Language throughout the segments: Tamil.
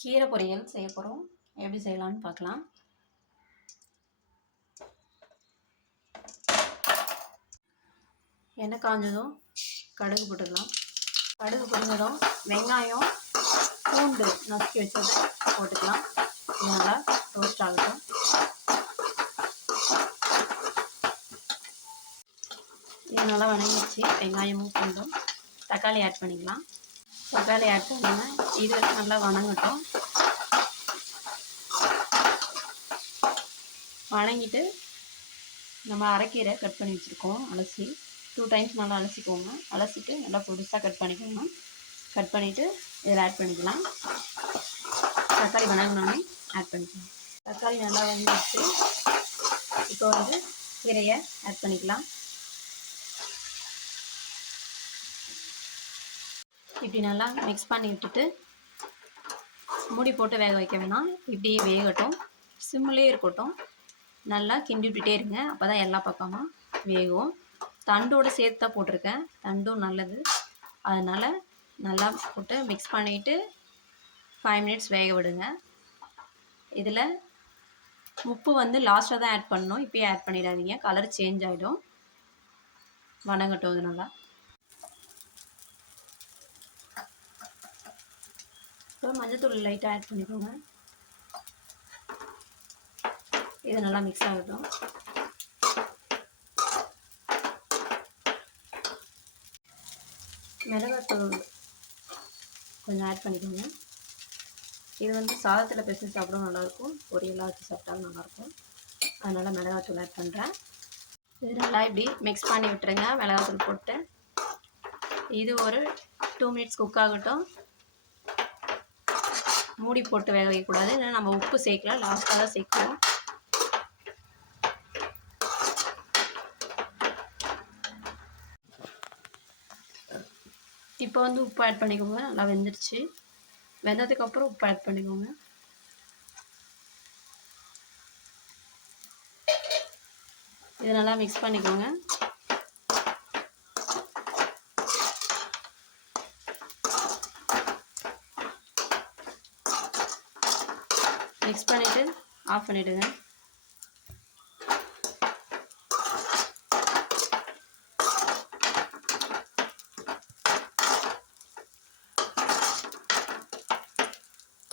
கீரை பொரியல் செய்ய போகிறோம். எப்படி செய்யலான்னு பார்க்கலாம். எண்ணெய் காஞ்சதும் கடுகு போட்டுக்கலாம். கடுகு பொரிஞ்சதும் வெங்காயம், பூண்டு நசுக்கி வச்சதை போட்டுக்கலாம். இது நல்லா ரோஸ்ட் ஆகட்டும். இது நல்லா வணங்கிடுச்சு. வெங்காயமும் பூண்டும் தக்காளி ஆட் பண்ணிக்கலாம். தக்காளி ஆட் பண்ணிங்கன்னா இது நல்லா வணங்கட்டும். வணங்கிட்டு நம்ம அரைக்கீரை கட் பண்ணி வச்சுருக்கோம். அலசி 2 டைம்ஸ் நல்லா அலசிக்கோங்க. அலசிட்டு நல்லா பொடிசாக கட் பண்ணிக்கோங்க. கட் பண்ணிவிட்டு இதில் ஆட் பண்ணிக்கலாம். தக்காளி வணங்கினோடனே ஆட் பண்ணிக்கலாம். தக்காளி நல்லா வதங்கிடுச்சு. இப்போ கீரையை ஆட் பண்ணிக்கலாம். இப்படி நல்லா மிக்ஸ் பண்ணி விட்டுட்டு மூடி போட்டு வேக வைக்க வேணாம். இப்படியே வேகட்டும். சிம்மிலே இருக்கட்டும். நல்லா கிண்டி விட்டுட்டே இருங்க. அப்போ தான் எல்லா பக்கமும் வேகும். தண்டோடு சேர்த்து தான் போட்டிருக்கேன். தண்டும் நல்லது. அதனால் நல்லா போட்டு மிக்ஸ் பண்ணிவிட்டு 5 மினிட்ஸ் வேக விடுங்க. இதில் உப்பு லாஸ்ட்டாக தான் ஆட் பண்ணணும். இப்போயே ஆட் பண்ணிடாதீங்க. கலர் சேஞ்ச் ஆகிடும். வணங்கட்டும். இது நல்லா இப்போ மஞ்சத்தூள் லைட்டாக ஆட் பண்ணிக்கோங்க. இது நல்லா மிக்ஸ் ஆகட்டும். மிளகாத்தூள் கொஞ்சம் ஆட் பண்ணிக்கோங்க. இது சாதத்தில் பிசைஞ்சு சாப்பிடும் நல்லாயிருக்கும். பொரியலாக வச்சு சாப்பிட்டாலும் நல்லாயிருக்கும். அதனால் மிளகாத்தூள் ஆட் பண்ணுறேன். இது நல்லா இப்படி மிக்ஸ் பண்ணி விட்டுருங்க. மிளகாத்தூள் போட்டு இது ஒரு 2 மினிட்ஸ் குக் ஆகட்டும். மூடி போட்டு வேக வைக்கக்கூடாது. ஏன்னா நம்ம உப்பு சேர்க்கலாம். லாஸ்ட்டாக தான் சேர்க்கணும். இப்போ உப்பு ஆட் பண்ணிக்கோங்க. நல்லா வெந்துடுச்சு. வெந்ததுக்கப்புறம் உப்பு ஆட் பண்ணிக்கோங்க. இது நல்லா மிக்ஸ் பண்ணிக்கோங்க. மிக்ஸ் பண்ணிவிட்டு ஆஃப் பண்ணிவிடுங்க.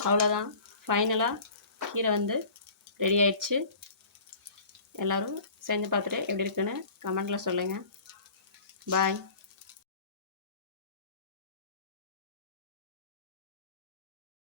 அவ்வளோதான். ஃபைனலாக கீரை ரெடி ஆயிடுச்சு. எல்லோரும் செஞ்சு பார்த்துட்டு எப்படி இருக்குன்னு கமெண்ட்டில் சொல்லுங்கள். பாய்.